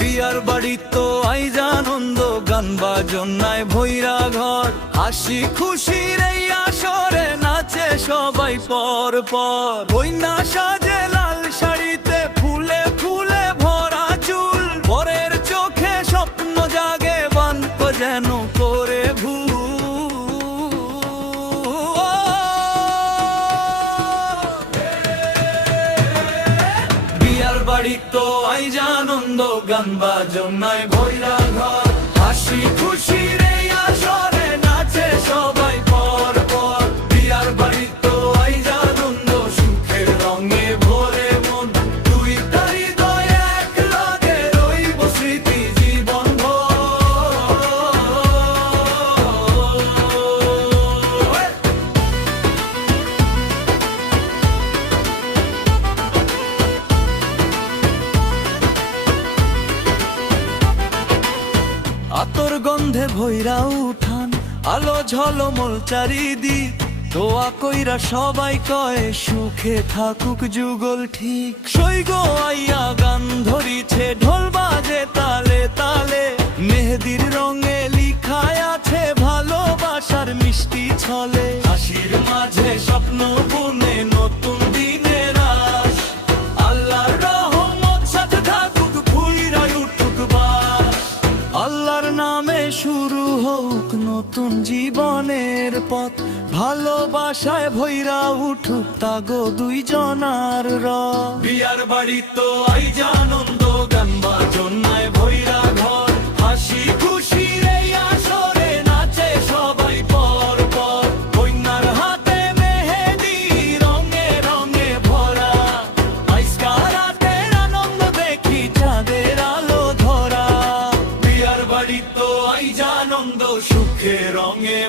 বিয়ার বাড়ি তো আইজ আনন্দ, গান বাজনায় ভৈরা ঘর, হাসি খুশির এই আসরে নাচে সবাই পর পর। কইনা সাজে লাল শাড়িতে ফুলে ফুলে ভরা চুল, পরের চোখে স্বপ্ন জাগে বানপ যেন করে ভুল। বিয়ার বাড়ি তো আইজ আনন্দ, গান বাজনায় ভৈরা ঘর, হাসি খুশির এই আসরে নাচে সবাই পর পর। বিয়ার বাড়ি তো আইজ আনন্দ, সুখের রঙে ভরে মন, দুইটা হৃদয় এক লাগে রইব স্মৃতি জীবন ভর। আতর গন্ধে ভৈরা উঠান, আলো ঝলমল চারিদিক, দোয়া কইরা সবাই কয় সুখে থাকুক যুগল ঠিক। সৈগ আইয়া গান ধরিছে, ঢোল বাজে তালে তালে, মেহেদির রঙে লিখায় আছে ভালোবাসার মিষ্টি ছলে। হাসির মাঝে স্বপ্ন বুনে নতুন দিনের আশ, আল্লাহর রহমত সাথে থাকুক ভুইরা উঠুক বাস। আল্লাহর নামে শুরু হোক নতুন জীবনের পথ, ভালোবাসায় ভৈরা উঠুক তাগো দুইজনার রথ। বিয়ার বাড়ি তো আইজ আনন্দ, গান বাজনায় ভৈরা ঘর, হাসি খুশির এই আসরে নাচে সবাই পর পর। কন্যার হাতে মেহেদি রঙে রঙে ভরা, আজকা রাতের আনন্দ দেখি চাঁদের আলো ধরা। বিয়ার বাড়ি তো আইজ আনন্দ, সুখে রঙে